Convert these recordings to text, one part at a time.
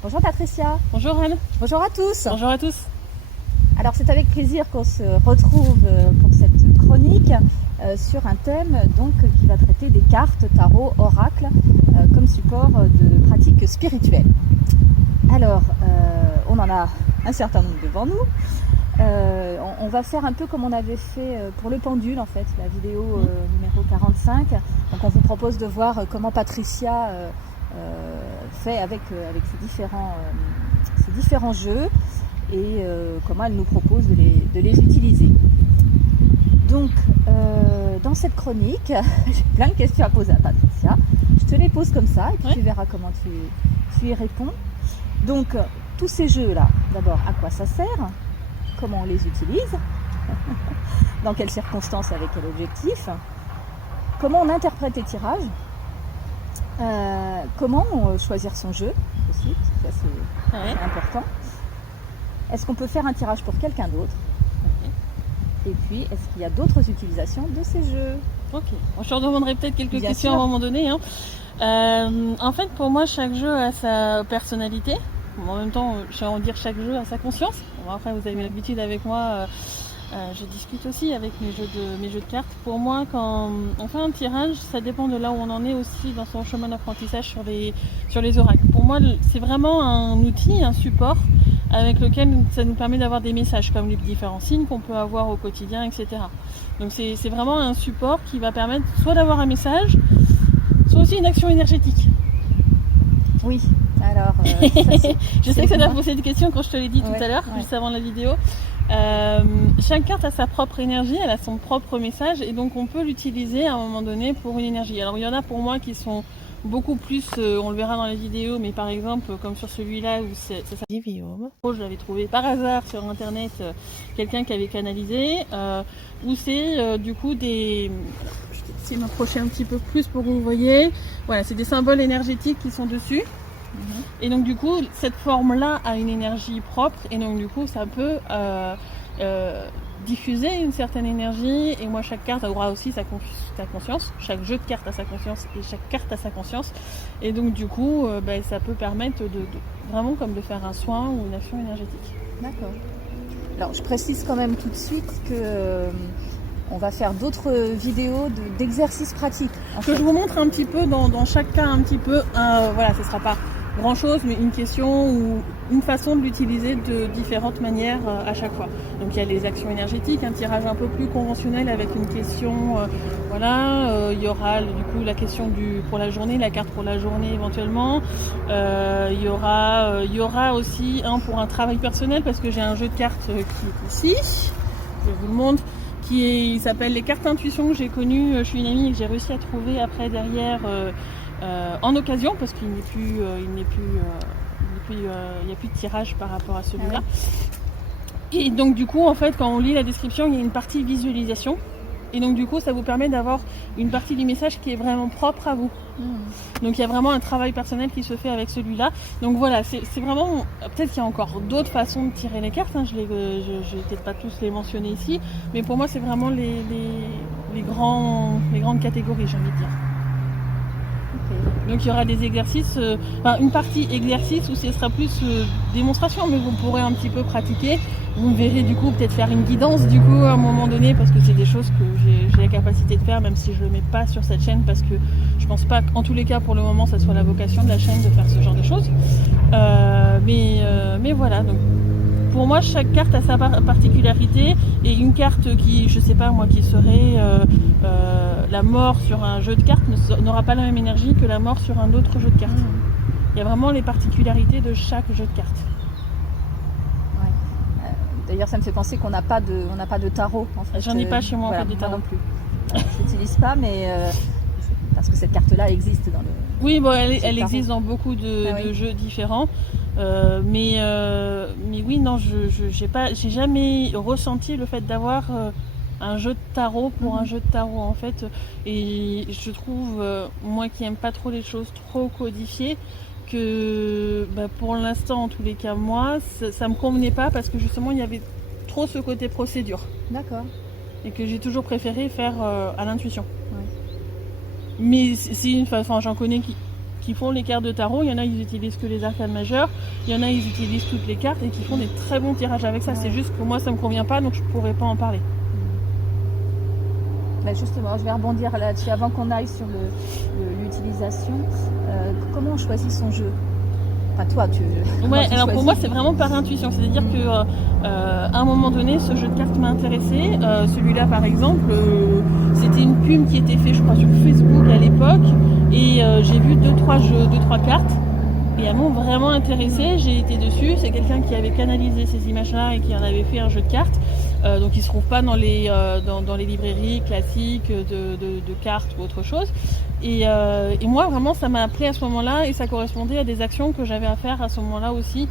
Bonjour Patricia. Bonjour Anne. Bonjour à tous. Bonjour à tous. Alors c'est avec plaisir qu'on se retrouve pour cette chronique sur un thème donc qui va traiter des cartes, tarot, oracle comme support de pratiques spirituelles. Alors on en a un certain nombre devant nous. On va faire un peu comme on avait fait pour le pendule en fait, la vidéo numéro 45. Donc on vous propose de voir comment Patricia fait avec ces différents jeux et comment elle nous propose de les utiliser. Donc dans cette chronique, j'ai plein de questions à poser à Patricia. Je te les pose comme ça et puis tu verras comment tu y réponds. Donc tous ces jeux là, d'abord à quoi ça sert ? Comment on les utilise, dans quelles circonstances, avec quel objectif, comment on interprète les tirages, comment choisir son jeu aussi, ça c'est important. Est-ce qu'on peut faire un tirage pour quelqu'un d'autre ? Et puis, est-ce qu'il y a d'autres utilisations de ces jeux ? Ok, je te demanderai peut-être quelques questions sûr. à un moment donné. En fait, pour moi, chaque jeu a sa personnalité. En même temps, je vais en dire chaque jeu a sa conscience. Bon, après, vous avez l'habitude avec moi, je discute aussi avec mes jeux de cartes. Pour moi, quand on fait un tirage, ça dépend de là où on en est aussi dans son chemin d'apprentissage sur les oracles. Pour moi, c'est vraiment un outil, un support avec lequel ça nous permet d'avoir des messages, comme les différents signes qu'on peut avoir au quotidien, etc. Donc c'est vraiment un support qui va permettre soit d'avoir un message, soit aussi une action énergétique. Oui, alors... je sais que ça t'a posé une question quand je te l'ai dit tout à l'heure, juste avant la vidéo. Chaque carte a sa propre énergie, elle a son propre message, et donc on peut l'utiliser à un moment donné pour une énergie. Alors il y en a pour moi qui sont beaucoup plus, on le verra dans la vidéo, mais par exemple comme sur celui-là où ça s'appelle Guillaume. Je l'avais trouvé par hasard sur internet, quelqu'un qui avait canalisé, où c'est du coup des... Je vais essayer de m'approcher un petit peu plus pour que vous voyez. Voilà, c'est des symboles énergétiques qui sont dessus. Et donc du coup, cette forme-là a une énergie propre, et donc du coup, ça peut diffuser une certaine énergie. Et moi, chaque carte aura aussi sa conscience. Chaque jeu de cartes a sa conscience, et chaque carte a sa conscience. Et donc du coup, ça peut permettre de vraiment comme de faire un soin ou une action énergétique. D'accord. Alors, je précise quand même tout de suite que on va faire d'autres vidéos d'exercices pratiques. Que je vous montre un petit peu dans chaque cas un petit peu. Voilà, ce ne sera pas grand chose, mais une question ou une façon de l'utiliser de différentes manières à chaque fois. Donc il y a les actions énergétiques, un tirage un peu plus conventionnel avec une question, il y aura du coup la question pour la journée, la carte pour la journée éventuellement. Il y aura aussi un pour un travail personnel, parce que j'ai un jeu de cartes qui est ici, je vous le montre, il s'appelle les cartes intuition, que j'ai connu chez une amie et que j'ai réussi à trouver après derrière en occasion, parce qu'il n'y a plus de tirage par rapport à celui-là. Et donc du coup, en fait, quand on lit la description, il y a une partie visualisation, et donc du coup, ça vous permet d'avoir une partie du message qui est vraiment propre à vous. Donc il y a vraiment un travail personnel qui se fait avec celui-là. Donc voilà, c'est vraiment... Peut-être qu'il y a encore d'autres façons de tirer les cartes, je vais peut-être pas tous les mentionner ici, mais pour moi c'est vraiment les grandes catégories, j'ai envie de dire. Donc il y aura des exercices, une partie exercice où ce sera plus démonstration, mais vous pourrez un petit peu pratiquer. Vous me verrez du coup peut-être faire une guidance du coup à un moment donné, parce que c'est des choses que j'ai la capacité de faire, même si je le mets pas sur cette chaîne, parce que je pense pas qu'en tous les cas pour le moment ça soit la vocation de la chaîne de faire ce genre de choses. Mais voilà, donc pour moi chaque carte a sa particularité, et une carte qui, je sais pas moi, qui serait la mort sur un jeu de cartes n'aura pas la même énergie que la mort sur un autre jeu de cartes. Il y a vraiment les particularités de chaque jeu de cartes. D'ailleurs, ça me fait penser qu'on n'a pas de tarot. En fait. J'en ai pas chez moi, en fait, de tarot. Moi non plus. Je n'utilise pas, mais parce que cette carte-là existe dans le... Oui, bon, elle existe dans beaucoup de jeux différents. Mais oui, non, j'ai jamais ressenti le fait d'avoir un jeu de tarot pour un jeu de tarot, en fait. Et je trouve, moi qui aime pas trop les choses trop codifiées, que pour l'instant, en tous les cas, moi, ça me convenait pas, parce que justement, il y avait trop ce côté procédure. D'accord. Et que j'ai toujours préféré faire à l'intuition. Ouais. Mais c'est une façon, j'en connais qui qui font les cartes de tarot. Il y en a, ils utilisent que les arcanes majeures. Il y en a, ils utilisent toutes les cartes et qui font des très bons tirages avec ça. C'est juste que moi, ça me convient pas, donc je pourrais pas en parler. Ben justement, je vais rebondir là-dessus avant qu'on aille sur l'utilisation. Comment on choisit son jeu? Enfin, toi, Ouais, alors pour moi, c'est vraiment par intuition. C'est-à-dire que à un moment donné, ce jeu de cartes m'a intéressé. Celui-là, par exemple, c'était une pub qui était faite, je crois, sur Facebook à l'époque. Et j'ai vu 2-3 cartes. Et elles m'ont vraiment intéressée. J'ai été dessus. C'est quelqu'un qui avait canalisé ces images-là et qui en avait fait un jeu de cartes. Donc il ne se trouve pas dans les librairies classiques de cartes ou autre chose. Et moi, vraiment, ça m'a appelé à ce moment-là et ça correspondait à des actions que j'avais à faire à ce moment-là aussi.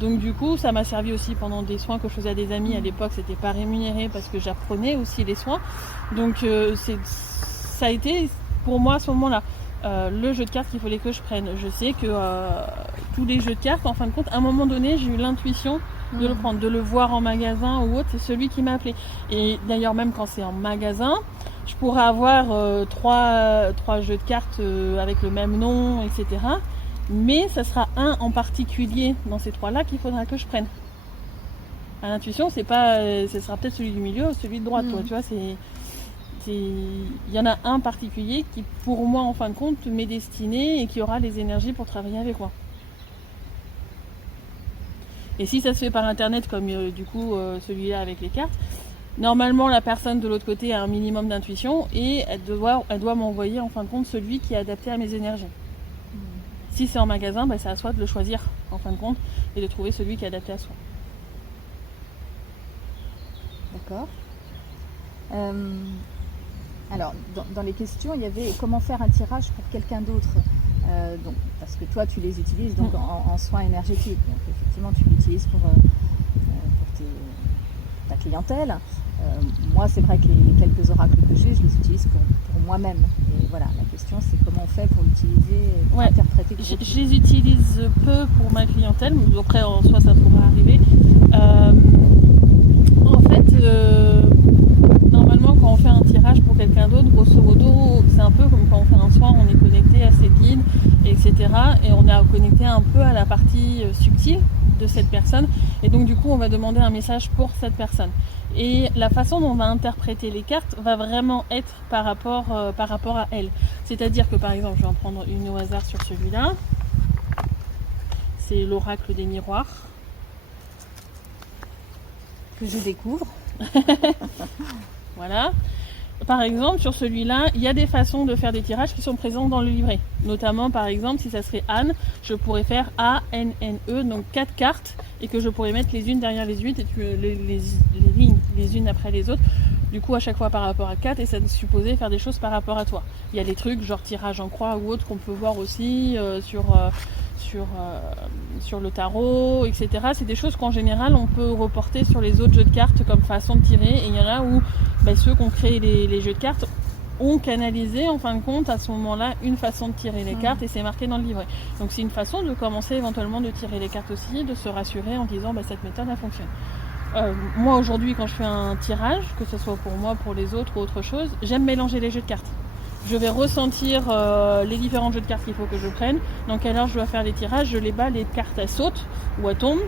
Donc du coup, ça m'a servi aussi pendant des soins que je faisais à des amis. À l'époque, c'était pas rémunéré parce que j'apprenais aussi les soins. Donc ça a été pour moi à ce moment-là le jeu de cartes qu'il fallait que je prenne. Je sais que tous les jeux de cartes, en fin de compte, à un moment donné, j'ai eu l'intuition de le prendre, de le voir en magasin ou autre. C'est celui qui m'a appelé. Et d'ailleurs, même quand c'est en magasin, je pourrais avoir trois jeux de cartes avec le même nom, etc. Mais ça sera un en particulier dans ces trois-là qu'il faudra que je prenne. À l'intuition, ce sera peut-être celui du milieu ou celui de droite. Toi, tu vois, il y en a un particulier qui, pour moi, en fin de compte, m'est destiné et qui aura les énergies pour travailler avec moi. Et si ça se fait par internet, comme du coup celui-là avec les cartes, normalement la personne de l'autre côté a un minimum d'intuition et elle doit m'envoyer en fin de compte celui qui est adapté à mes énergies. Si c'est en magasin, c'est à soi de le choisir en fin de compte et de trouver celui qui est adapté à soi. D'accord. Alors, dans les questions, il y avait comment faire un tirage pour quelqu'un d'autre. Donc, parce que toi, tu les utilises donc en soins énergétiques. Donc, effectivement, tu l'utilises pour ta clientèle. Moi, c'est vrai que les quelques oracles que j'ai, je les utilise pour moi-même. Et voilà, la question, c'est comment on fait pour l'utiliser, pour interpréter. Je les utilise peu pour ma clientèle, mais après, en soi, ça pourrait arriver. En fait, normalement, quand on fait un tirage pour quelqu'un d'autre, grosso modo, c'est un peu comme quand on fait un soin, on est connecté à ses guides, etc. Et on est connecté un peu à la partie subtile de cette personne. Et donc, du coup, on va demander un message pour cette personne. Et la façon dont on va interpréter les cartes va vraiment être par rapport à elle. C'est-à-dire que, par exemple, je vais en prendre une au hasard sur celui-là. C'est l'oracle des miroirs. Que je découvre. Voilà. Par exemple, sur celui-là, il y a des façons de faire des tirages qui sont présents dans le livret. Notamment, par exemple, si ça serait Anne, je pourrais faire A-N-N-E, donc 4 cartes, et que je pourrais mettre les unes derrière les autres, et les lignes les unes après les autres. Du coup, à chaque fois par rapport à 4, et ça supposait faire des choses par rapport à toi. Il y a des trucs, genre tirage en croix ou autre, qu'on peut voir aussi sur le tarot, etc. C'est des choses qu'en général on peut reporter sur les autres jeux de cartes comme façon de tirer, et il y en a où ceux qui ont créé les jeux de cartes ont canalisé en fin de compte à ce moment-là une façon de tirer les cartes et c'est marqué dans le livret. Donc c'est une façon de commencer éventuellement de tirer les cartes aussi, de se rassurer en disant cette méthode elle fonctionne. Moi aujourd'hui quand je fais un tirage, que ce soit pour moi, pour les autres ou autre chose, j'aime mélanger les jeux de cartes. Je vais ressentir les différents jeux de cartes qu'il faut que je prenne. Dans quelle heure je dois faire les tirages, je les bats, les cartes elles sautent ou elles tombent.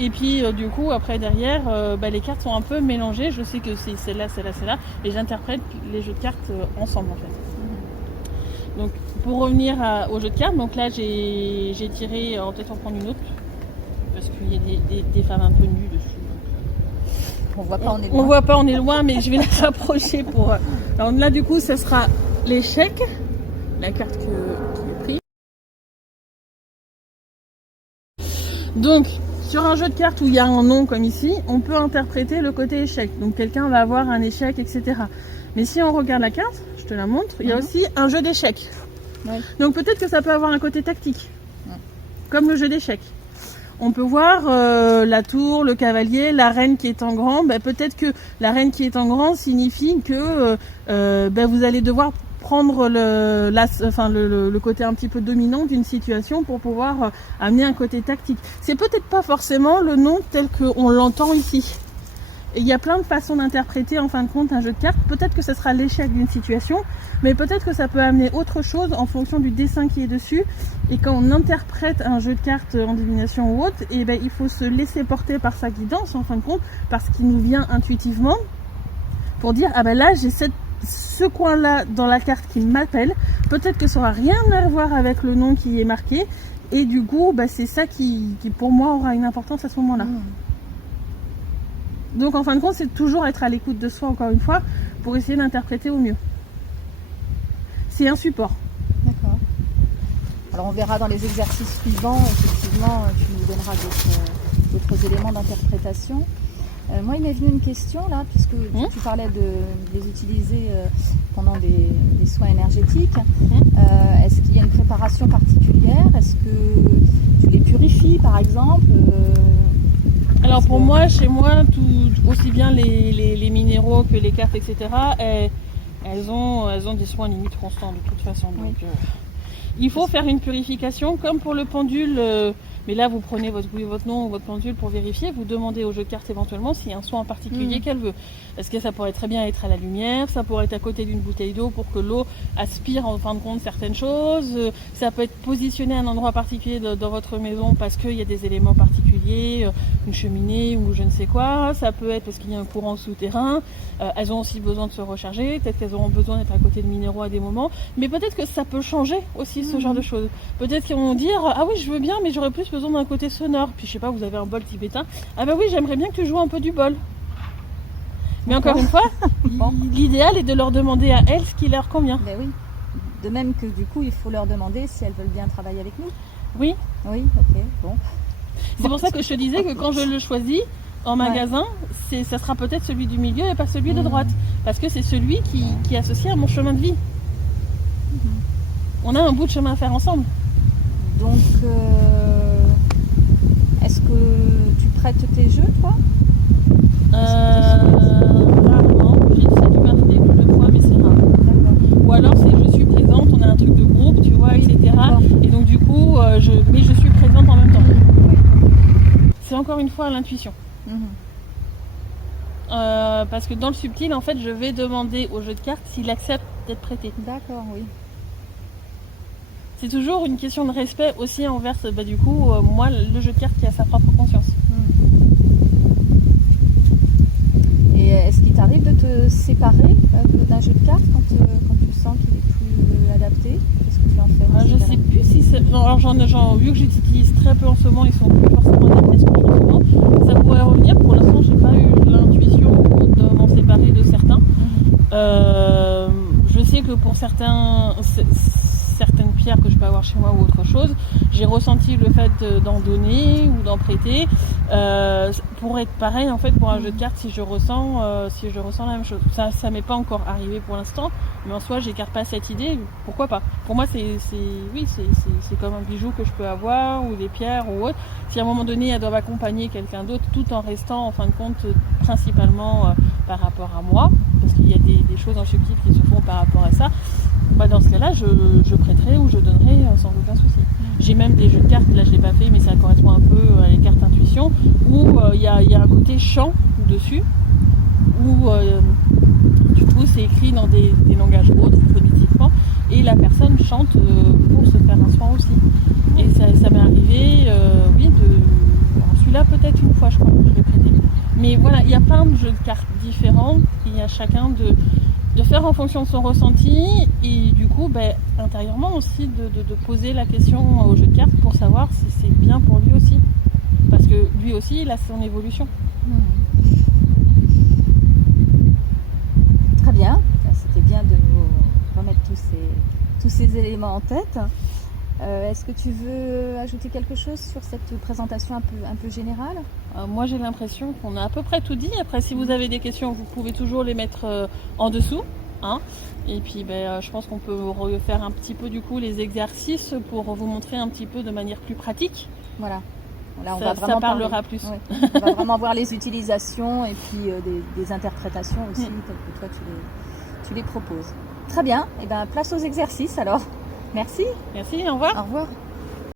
Et puis du coup après derrière, les cartes sont un peu mélangées. Je sais que c'est celle-là, celle-là, celle-là. Et j'interprète les jeux de cartes ensemble en fait. Donc pour revenir aux jeux de cartes, donc là j'ai tiré, on va peut-être en prendre une autre. Parce qu'il y a des femmes un peu nues dessus. On voit pas, on est loin. On voit pas, on est loin, mais je vais la rapprocher pour... Alors là du coup ça sera l'échec, la carte qui est prise. Donc, sur un jeu de cartes où il y a un nom comme ici, on peut interpréter le côté échec. Donc, quelqu'un va avoir un échec, etc. Mais si on regarde la carte, je te la montre, il y a aussi un jeu d'échecs. Ouais. Donc, peut-être que ça peut avoir un côté tactique, comme le jeu d'échecs. On peut voir la tour, le cavalier, la reine qui est en grand. Peut-être que la reine qui est en grand signifie que vous allez devoir prendre le côté un petit peu dominant d'une situation pour pouvoir amener un côté tactique. C'est peut-être pas forcément le nom tel qu'on l'entend ici. il y a plein de façons d'interpréter en fin de compte un jeu de cartes. Peut-être que ce sera l'échec d'une situation, mais peut-être que ça peut amener autre chose en fonction du dessin qui est dessus. Et quand on interprète un jeu de cartes en divination ou autre, et ben, il faut se laisser porter par sa guidance en fin de compte, parce qu'il nous vient intuitivement, pour dire ah ben là j'ai ce coin-là dans la carte qui m'appelle. Peut-être que ça n'aura rien à voir avec le nom qui est marqué. Et du coup, bah, c'est ça qui pour moi aura une importance à ce moment-là. Donc en fin de compte, c'est toujours être à l'écoute de soi, encore une fois, pour essayer d'interpréter au mieux. C'est un support. D'accord. Alors on verra dans les exercices suivants, effectivement, tu nous donneras d'autres éléments d'interprétation. Moi, il m'est venu une question là, puisque tu parlais de les utiliser pendant des soins énergétiques. Est-ce qu'il y a une préparation particulière? Est-ce que tu les purifies, par exemple? Alors pour moi, chez moi, aussi bien les minéraux que les cartes, etc., elles ont des soins limite constants de toute façon. Donc, il faut faire une purification, comme pour le pendule. Mais là, vous prenez votre nom ou votre pendule pour vérifier. Vous demandez au jeu de cartes éventuellement s'il y a un soin en particulier qu'elle veut. Parce que ça pourrait très bien être à la lumière, ça pourrait être à côté d'une bouteille d'eau pour que l'eau aspire en fin de compte certaines choses. Ça peut être positionné à un endroit particulier dans votre maison parce qu'il y a des éléments particuliers, une cheminée ou je ne sais quoi. Ça peut être parce qu'il y a un courant souterrain. Elles ont aussi besoin de se recharger. Peut-être qu'elles auront besoin d'être à côté de minéraux à des moments. Mais peut-être que ça peut changer aussi ce genre de choses. Peut-être qu'ils vont dire ah oui, je veux bien, mais j'aurais plus besoin d'un côté sonore. Puis je sais pas, vous avez un bol tibétain. Ah bah oui, j'aimerais bien que tu joues un peu du bol. Mais encore une fois, l'idéal est de leur demander à elles ce qui leur convient. Ben oui. De même que du coup, il faut leur demander si elles veulent bien travailler avec nous. Oui. Oui, ok, bon. C'est pour ça que je te disais que quand je le choisis en magasin, ça sera peut-être celui du milieu et pas celui de droite. Parce que c'est celui qui est associé à mon chemin de vie. On a un bout de chemin à faire ensemble. Donc, est-ce que tu prêtes tes jeux, toi? Rarement. J'ai dû m'arrêter plus de fois, mais c'est rare. Ou alors c'est je suis présente, on a un truc de groupe, tu vois, etc. Et donc du coup, mais je suis présente en même temps. C'est encore une fois l'intuition. Parce que dans le subtil, en fait, je vais demander au jeu de cartes s'il accepte d'être prêté. D'accord, oui. C'est toujours une question de respect aussi envers, du coup, moi, le jeu de cartes qui a sa propre conscience. Et est-ce qu'il t'arrive de te séparer d'un jeu de cartes quand tu sens qu'il est plus adapté? Qu'est-ce que tu en fais? Je sais plus si c'est... Non, alors vu que j'utilise très peu en ce moment, ils sont plus forcément adaptés à ce que je fais en ce moment. Ça pourrait revenir. Pour l'instant, j'ai pas eu l'intuition de m'en séparer de certains. Je sais que pour certaines pierres que je peux avoir chez moi ou autre chose, j'ai ressenti le fait d'en donner ou d'en prêter pour être pareil en fait pour un jeu de cartes si je ressens la même chose. Ça m'est pas encore arrivé pour l'instant, mais en soi j'écarte pas cette idée, pourquoi pas. Pour moi c'est comme un bijou que je peux avoir ou des pierres ou autre. Si à un moment donné elles doivent accompagner quelqu'un d'autre tout en restant en fin de compte principalement par rapport à moi, parce qu'il y a des choses en subtil qui se font par rapport à ça, dans ce cas-là, je prêterai ou je donnerai sans aucun souci. J'ai même des jeux de cartes, là je ne l'ai pas fait, mais ça correspond un peu à les cartes intuition, où il y a un côté chant dessus, où du coup c'est écrit dans des langages autres, phonétiquement, et la personne chante pour se faire un soin aussi. Et ça m'est arrivé, celui-là peut-être une fois je crois que je l'ai prêté. Mais voilà, il y a plein de jeux de cartes différents, il y a chacun de faire en fonction de son ressenti et du coup intérieurement aussi de poser la question au jeu de cartes pour savoir si c'est bien pour lui aussi, parce que lui aussi il a son évolution. Très bien, c'était bien de nous remettre tous ces éléments en tête. Est-ce que tu veux ajouter quelque chose sur cette présentation un peu générale? Moi j'ai l'impression qu'on a à peu près tout dit. Après si vous avez des questions vous pouvez toujours les mettre en dessous. Et puis je pense qu'on peut refaire un petit peu du coup les exercices pour vous montrer un petit peu de manière plus pratique. Voilà. Là, ça parlera plus. Ouais. On va vraiment voir les utilisations et puis des interprétations aussi telles que toi tu les proposes. Très bien, et place aux exercices alors. Merci. Merci, au revoir. Au revoir.